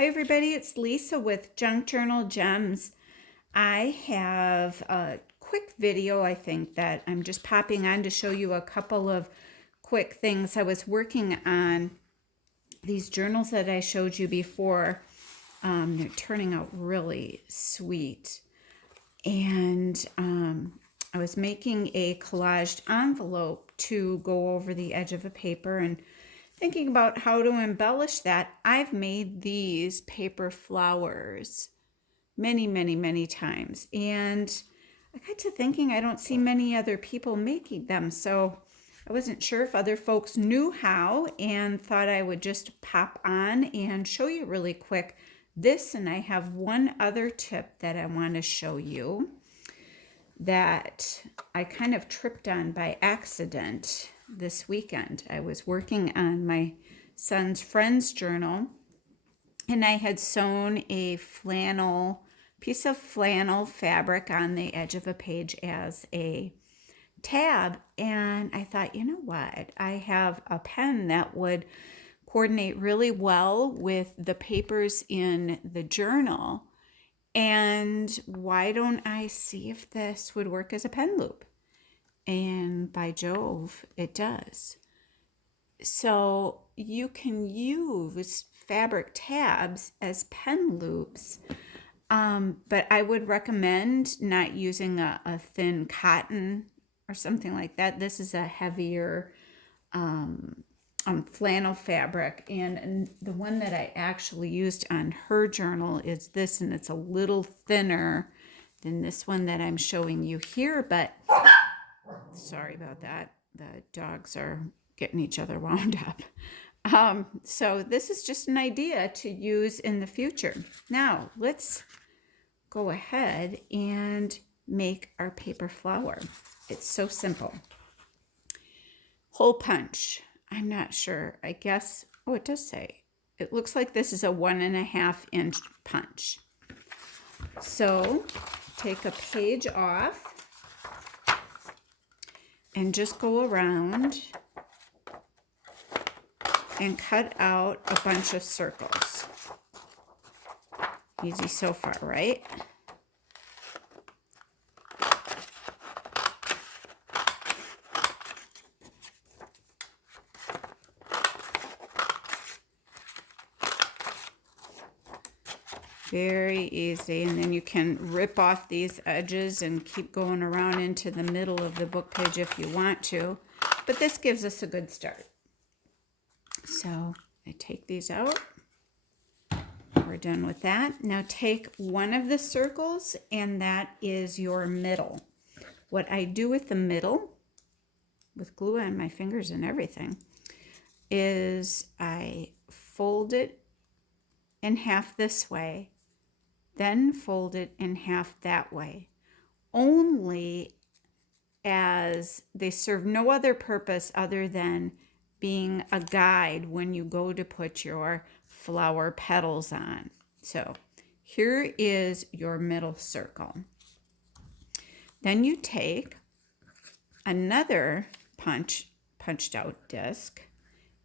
Hi everybody, it's Lisa with Junk Journal Gems. I have a quick video, I think, that I'm just popping on to show you a couple of quick things. I was working on these journals that I showed you before. They're turning out really sweet. And I was making a collaged envelope to go over the edge of a paper and thinking about how to embellish that. I've made these paper flowers many times, and I got to thinking I don't see many other people making them, so I wasn't sure if other folks knew how and thought I would just pop on and show you really quick this. And I have one other tip that I want to show you that I kind of tripped on by accident this weekend. I was working on my son's friend's journal, and I had sewn a piece of flannel fabric on the edge of a page as a tab. And I thought, you know what? I have a pen that would coordinate really well with the papers in the journal. And why don't I see if this would work as a pen loop? And by Jove, it does. So you can use fabric tabs as pen loops, but I would recommend not using a thin cotton or something like that. This is a heavier flannel fabric, and the one that I actually used on her journal is this, and it's a little thinner than this one that I'm showing you here, but sorry about that. The dogs are getting each other wound up. So this is just an idea to use in the future. Now let's go ahead and make our paper flower. It's so simple. Hole punch. I'm not sure. I guess, oh, it does say. It looks like this is a 1.5 inch punch. So take a page off and just go around and cut out a bunch of circles. Easy so far, right? Very easy. And then you can rip off these edges and keep going around into the middle of the book page if you want to. But this gives us a good start. So I take these out. We're done with that. Now take one of the circles, and that is your middle. What I do with the middle, with glue on my fingers and everything, is I fold it in half this way, then fold it in half that way, only as they serve no other purpose other than being a guide when you go to put your flower petals on. So here is your middle circle. Then you take another punched out disc,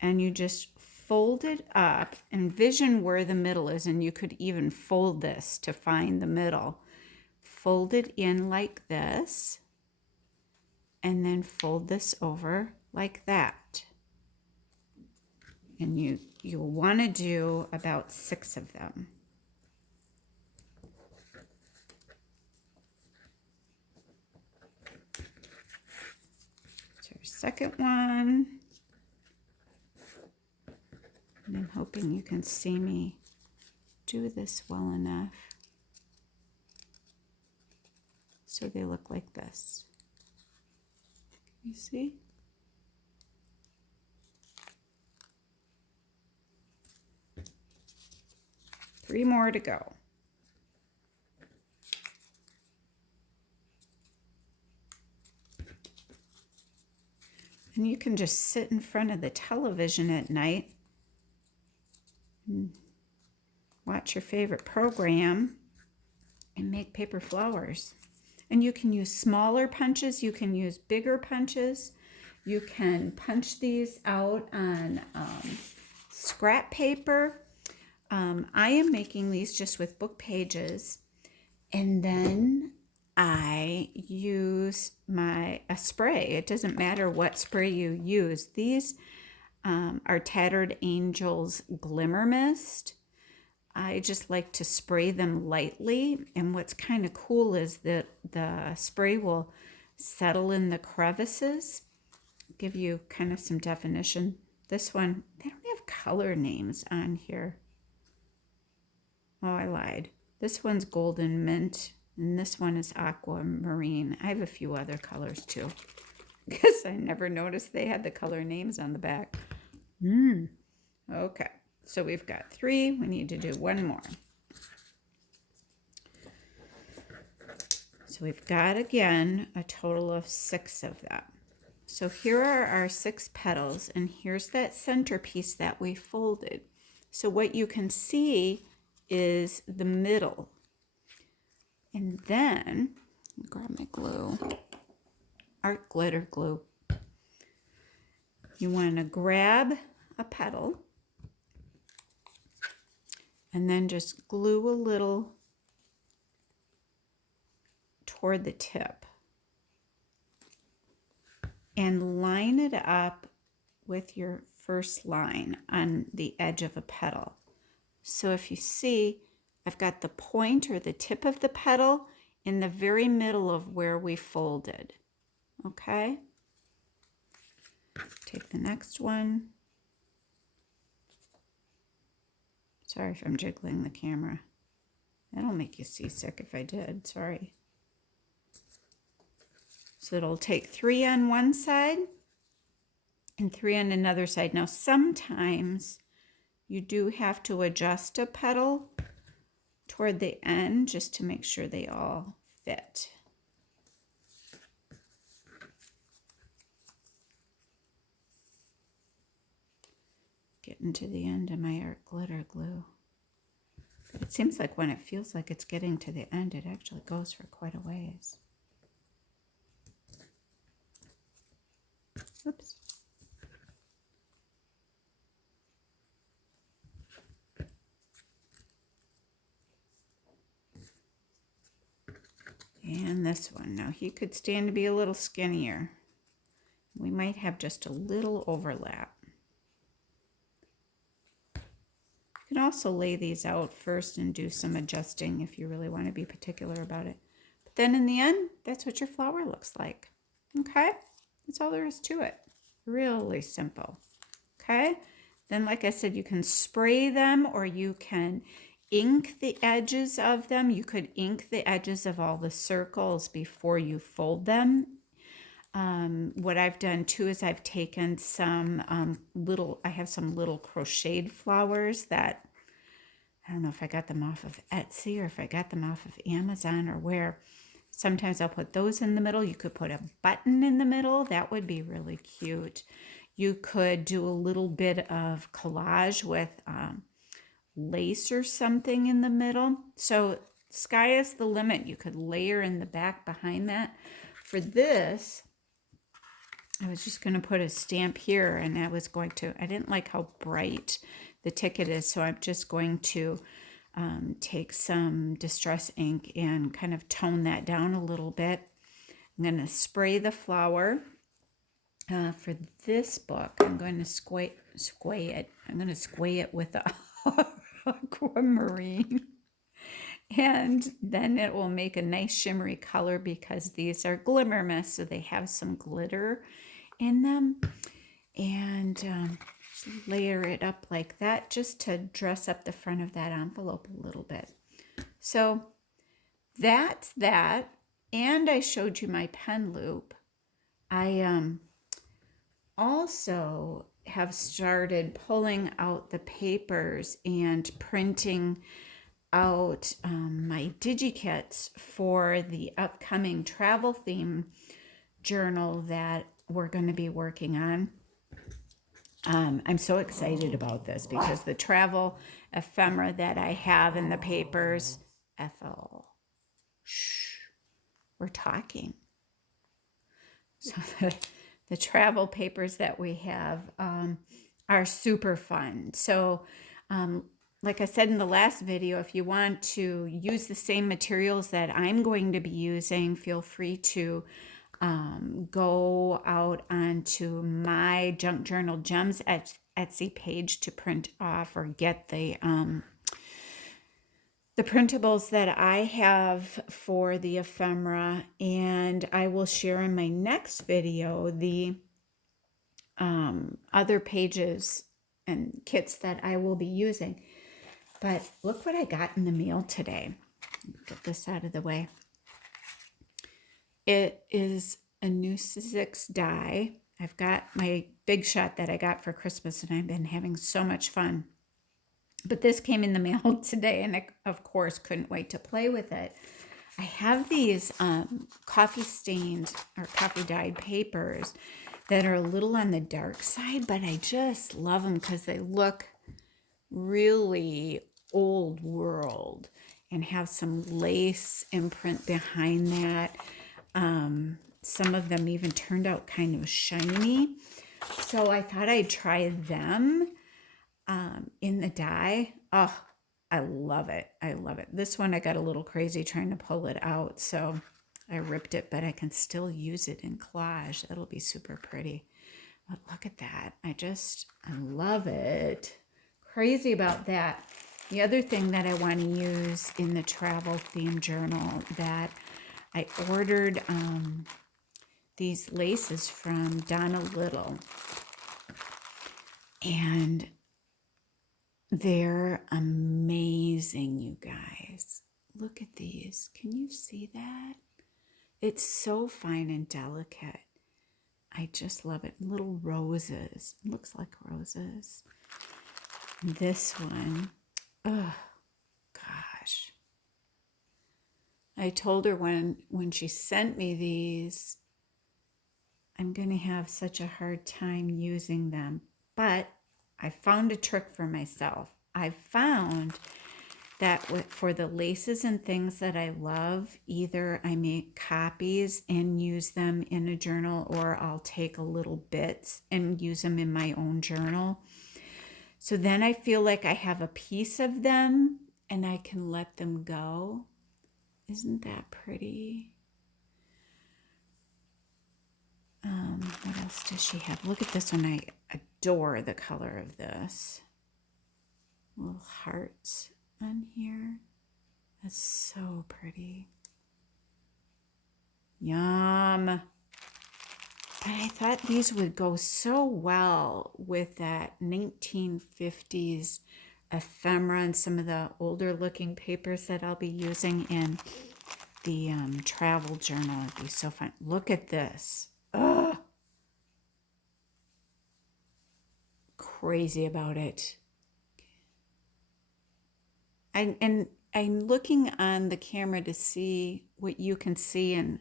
and you just fold it up. Envision where the middle is, and you could even fold this to find the middle. Fold it in like this, and then fold this over like that. And you'll want to do about 6 of them. So second one. And I'm hoping you can see me do this well enough so they look like this. You see? Three more to go. And you can just sit in front of the television at night and watch your favorite program and make paper flowers. And you can use smaller punches, you can use bigger punches, you can punch these out on scrap paper. I am making these just with book pages, and then I use a spray. It doesn't matter what spray you use. These are Tattered Angels Glimmer Mist. I just like to spray them lightly, and what's kind of cool is that the spray will settle in the crevices, give you kind of some definition. This one, they don't have color names on here. Oh, I lied. This one's Golden Mint, and this one is Aquamarine. I have a few other colors too, because I never noticed they had the color names on the back. Okay, so we've got 3. We need to do 1 more. So we've got, again, a total of 6 of them. So here are our 6 petals, and here's that centerpiece that we folded. So what you can see is the middle. And then, grab my glue, art glitter glue. You want to grab a petal and then just glue a little toward the tip and line it up with your first line on the edge of a petal. So if you see, I've got the point or the tip of the petal in the very middle of where we folded. Okay? Take the next one. Sorry if I'm jiggling the camera. That'll make you seasick if I did. Sorry. So it'll take 3 on one side and 3 on another side. Now sometimes you do have to adjust a petal toward the end just to make sure they all fit. Getting to the end of my art glitter glue. But it seems like when it feels like it's getting to the end, it actually goes for quite a ways. Oops. And this one. Now he could stand to be a little skinnier. We might have just a little overlap. You can also lay these out first and do some adjusting if you really want to be particular about it. But then in the end, that's what your flower looks like. Okay? That's all there is to it. Really simple. Okay? Then, like I said, you can spray them or you can ink the edges of them. You could ink the edges of all the circles before you fold them. What I've done too is I've taken some I have some little crocheted flowers that, I don't know if I got them off of Etsy or if I got them off of Amazon or where. Sometimes I'll put those in the middle. You could put a button in the middle. That would be really cute. You could do a little bit of collage with lace or something in the middle. So sky is the limit. You could layer in the back behind that. For this, I was just going to put a stamp here, and I didn't like how bright the ticket is, so I'm just going to take some Distress ink and kind of tone that down a little bit. I'm going to spray the flower. For this book, I'm going to squay it. I'm going to squay it with the aquamarine. And then it will make a nice shimmery color because these are glimmer mist, so they have some glitter in them. And just layer it up like that just to dress up the front of that envelope a little bit. So that's that. And I showed you my pen loop. I also have started pulling out the papers and printing out my digikits for the upcoming travel theme journal that we're going to be working on. I'm so excited about this because the travel ephemera that I have in the papers, Ethel, shh, we're talking. So the travel papers that we have are super fun. So like I said in the last video, if you want to use the same materials that I'm going to be using, feel free to go out onto my Junk Journal Gems Etsy page to print off or get the printables that I have for the ephemera, and I will share in my next video the other pages and kits that I will be using. But look what I got in the mail today. Get this out of the way. It is a new 6 die. I've got my Big Shot that I got for Christmas, and I've been having so much fun. But this came in the mail today, and I, of course, couldn't wait to play with it. I have these coffee stained or coffee dyed papers that are a little on the dark side, but I just love them because they look really old world and have some lace imprint behind that. Some of them even turned out kind of shiny. So I thought I'd try them in the die. Oh, I love it. I love it. This one I got a little crazy trying to pull it out, so I ripped it, but I can still use it in collage. That'll be super pretty. But look at that. I love it. Crazy about that. The other thing that I want to use in the travel theme journal, that I ordered these laces from Donna Little, and they're amazing, you guys. Look at these. Can you see that? It's so fine and delicate. I just love it. Little roses. It looks like roses. This one, oh gosh. I told her when she sent me these, I'm going to have such a hard time using them. But I found a trick for myself. I found that for the laces and things that I love, either I make copies and use them in a journal, or I'll take a little bits and use them in my own journal. So then I feel like I have a piece of them and I can let them go. Isn't that pretty? What else does she have? Look at this one. I adore the color of this. Little hearts on here. That's so pretty. Yum. But I thought these would go so well with that 1950s ephemera and some of the older looking papers that I'll be using in the travel journal. It'd be so fun. Look at this. Ugh. Crazy about it. I'm looking on the camera to see what you can see, and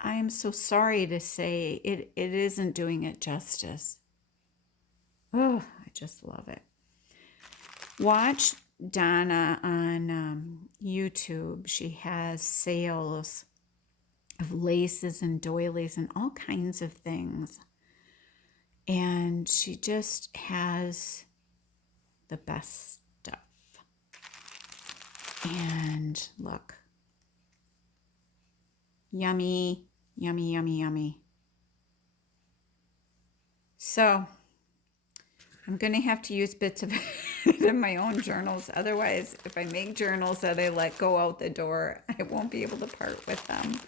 I am so sorry to say it isn't doing it justice. Oh, I just love it. Watch Donna on YouTube. She has sales of laces and doilies and all kinds of things. And she just has the best stuff. And look. Yummy, yummy, yummy, yummy. So I'm going to have to use bits of it in my own journals. Otherwise, if I make journals that I let go out the door, I won't be able to part with them.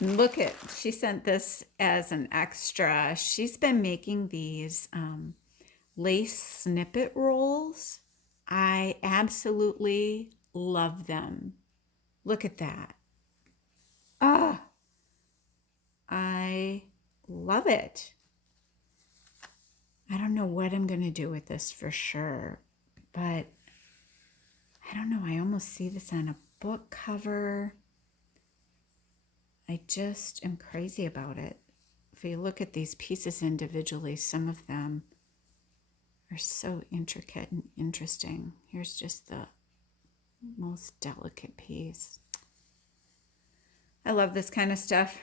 Look at, she sent this as an extra. She's been making these lace snippet rolls. I absolutely love them. Look at that. Ah, I love it. I don't know what I'm going to do with this for sure, but I don't know. I almost see this on a book cover. I just am crazy about it. If you look at these pieces individually, some of them are so intricate and interesting. Here's just the most delicate piece. I love this kind of stuff.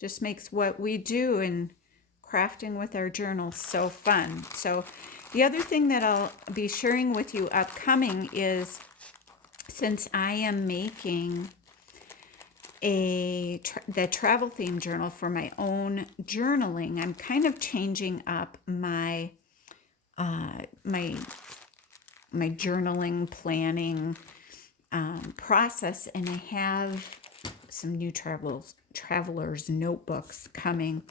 Just makes what we do in crafting with our journals so fun. So The other thing that I'll be sharing with you upcoming is, since I am making the travel theme journal for my own journaling, I'm kind of changing up my my journaling planning process, and I have some new travelers notebooks coming,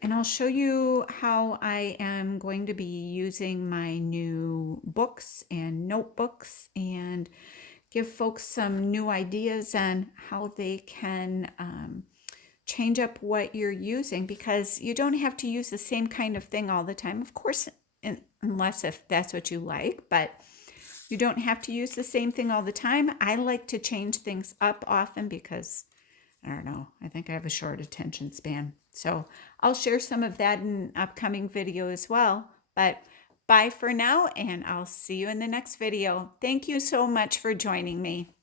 and I'll show you how I am going to be using my new books and notebooks, and give folks some new ideas on how they can change up what you're using, because you don't have to use the same kind of thing all the time, of course, unless if that's what you like, but you don't have to use the same thing all the time. I like to change things up often because, I don't know, I think I have a short attention span. So I'll share some of that in an upcoming video as well. But bye for now, and I'll see you in the next video. Thank you so much for joining me.